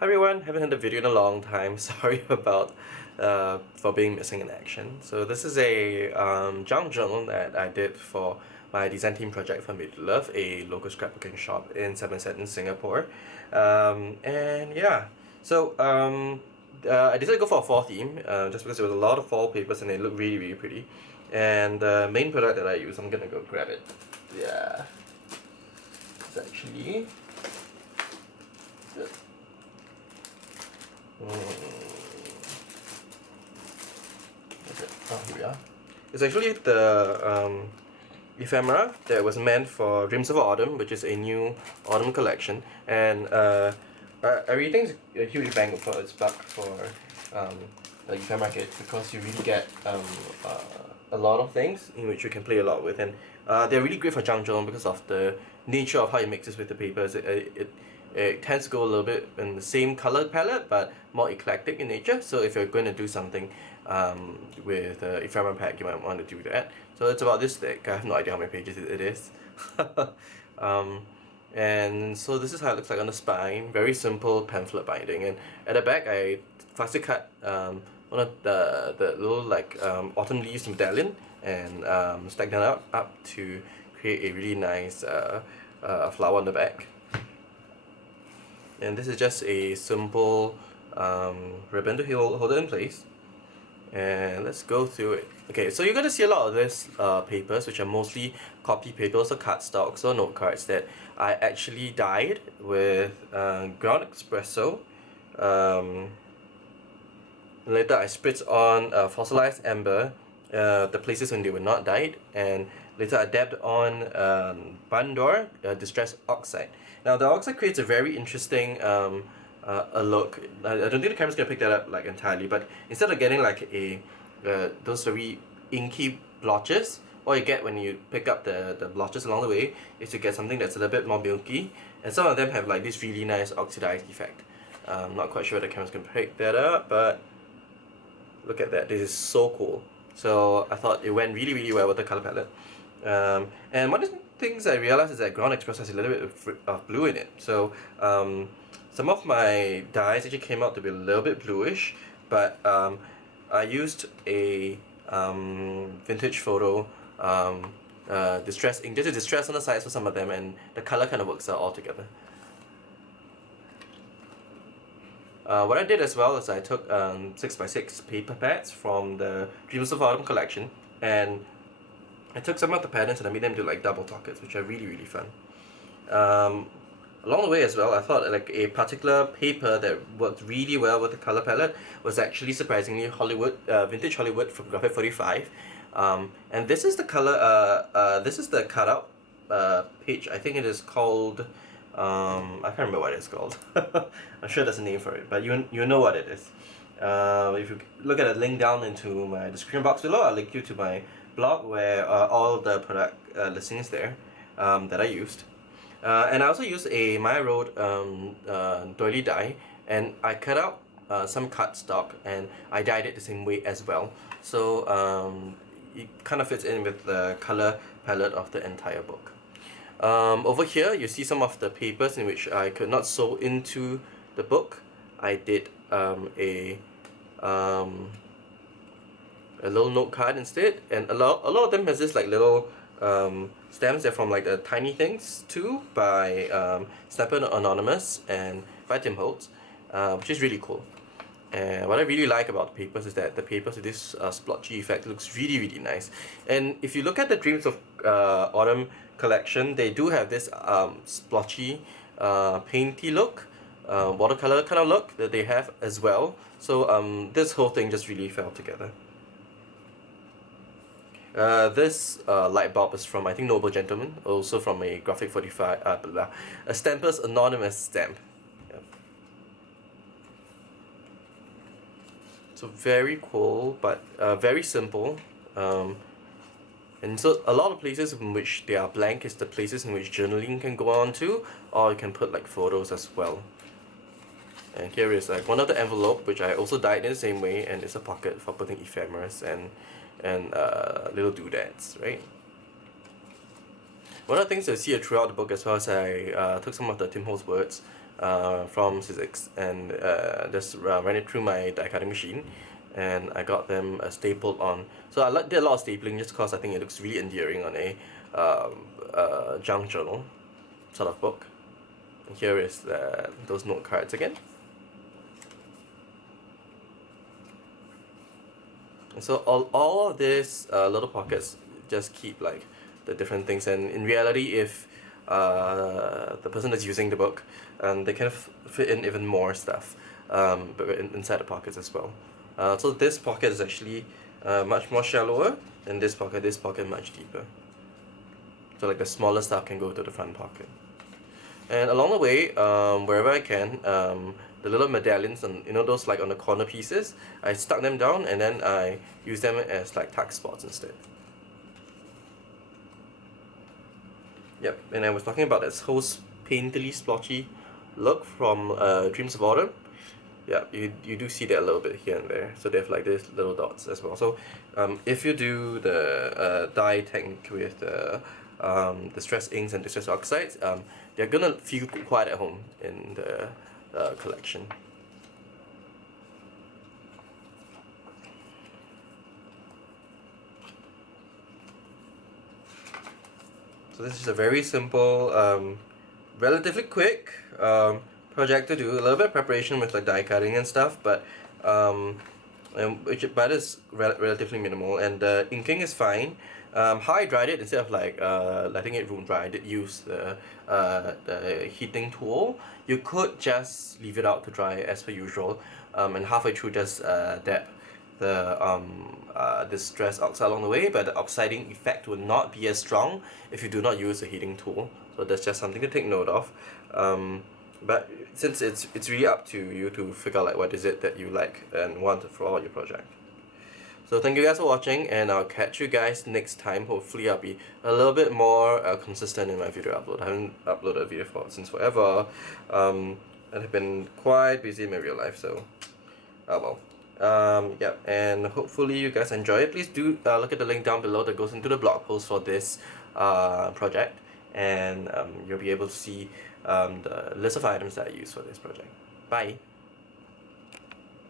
Hi everyone, haven't had a video in a long time. Sorry about for being missing in action. So this is a junk journal that I did for my design team project for Made to Love, a local scrapbooking shop in Somerset in Singapore. And yeah, so I decided to go for a fall theme just because there was a lot of fall papers and they look really pretty. And the main product that I use, I'm gonna go grab it. Yeah, it's actually oh, here we are. It's actually the ephemera that was meant for Dreams of Autumn, which is a new autumn collection, and I really think it's a huge bang for its buck for the ephemera kit because you really get a lot of things in which you can play a lot with, and they're really great for junk journal because of the nature of how it mixes with the papers. It tends to go a little bit in the same color palette but more eclectic in nature, so if you're going to do something with the ephemera pack, you might want to do that. So it's about this thick. I have no idea how many pages it is. And so this is how it looks like on the spine. Very simple pamphlet binding, and at the back I plastic cut one of the little like autumn leaves medallion and stack them up to create a really nice flower on the back. And this is just a simple ribbon to hold it in place. And let's go through it. Okay, so you're going to see a lot of these papers, which are mostly copy papers or cardstocks or note cards that I actually dyed with ground espresso. Later I spritz on fossilized amber, the places when they were not dyed, and later I dabbed on Bandor distress oxide. Now the oxide creates a very interesting a look. I don't think the camera's gonna pick that up like entirely, but instead of getting like a those very inky blotches, what you get when you pick up the blotches along the way is you get something that's a little bit more milky, and some of them have like this really nice oxidized effect. I'm not quite sure if the camera's gonna pick that up, but look at that. This is so cool. So I thought it went really well with the color palette. And one of the things I realized is that ground espresso has a little bit of blue in it. So some of my dyes actually came out to be a little bit bluish, but I used a vintage photo distress ink, just a distress on the sides for some of them, and the color kind of works out all together. What I did as well is I took 6x6 paper pads from the Dreams of Autumn collection, and I took some of the patterns and I made them do like double pockets, which are really fun. Along the way as well, I thought like a particular paper that worked really well with the color palette was actually surprisingly Hollywood, vintage Hollywood from Graphic 45. And this is the color, this is the cutout page. I think it is called, I can't remember what it's called. I'm sure there's a name for it, but you know what it is. If you look at the link down into my description box below, I'll link you to my blog where all the product listings there that I used. And I also used a Maya Road doily die, and I cut out some cardstock and I dyed it the same way as well. So it kind of fits in with the color palette of the entire book. Over here you see some of the papers in which I could not sew into the book. I did a little note card instead, and a lot of them has this like little stamps. They're from like the Tiny Things too by Snapper Anonymous and by Tim Holtz, which is really cool. And what I really like about the papers is that the papers with this splotchy effect looks really nice. And if you look at the Dreams of Autumn collection, they do have this splotchy, painty look, watercolor kind of look that they have as well. So this whole thing just really fell together. This light bulb is from, I think, Noble Gentleman, also from a Graphic 45, a Stamper's Anonymous stamp. Yep. So very cool, but very simple. And so a lot of places in which they are blank is the places in which journaling can go on to, or you can put like photos as well. And here is like one of the envelope, which I also dyed in the same way, and it's a pocket for putting ephemeras and little doodads, right? One of the things I see throughout the book as well is I took some of the Tim Holtz words from Sizzix, and just ran it through my die cutting machine, and I got them stapled on. So I did a lot of stapling just because I think it looks really endearing on a junk journal sort of book. And here is those note cards again. And so all of these little pockets just keep like the different things, and in reality, if the person that's using the book, they can fit in even more stuff, but inside the pockets as well. So this pocket is actually much more shallower than this pocket much deeper. So like the smaller stuff can go to the front pocket. And along the way, wherever I can, the little medallions, and those like on the corner pieces, I stuck them down, and then I use them as like tuck spots instead. Yep, and I was talking about this whole painterly splotchy look from Dreams of Autumn. Yeah, you do see that a little bit here and there. So they have like these little dots as well. So if you do the dye technique with the distress inks and distress oxides, they're gonna feel quite at home in the collection. So this is a very simple, relatively quick project to do. A little bit of preparation with like die cutting and stuff, but but it's relatively minimal, and the inking is fine. How I dried it, instead of like letting it room dry, I did use the heating tool. You could just leave it out to dry as per usual, and halfway through just dab the distress oxide along the way, but the oxiding effect will not be as strong if you do not use a heating tool. So that's just something to take note of. But since it's really up to you to figure out like what is it that you like and want for your project. So thank you guys for watching, and I'll catch you guys next time. Hopefully I'll be a little bit more consistent in my video upload. I haven't uploaded a video since forever, and I've been quite busy in my real life, so oh well. Yeah, and hopefully you guys enjoy it. Please do look at the link down below that goes into the blog post for this project, and you'll be able to see the list of items that I use for this project. Bye!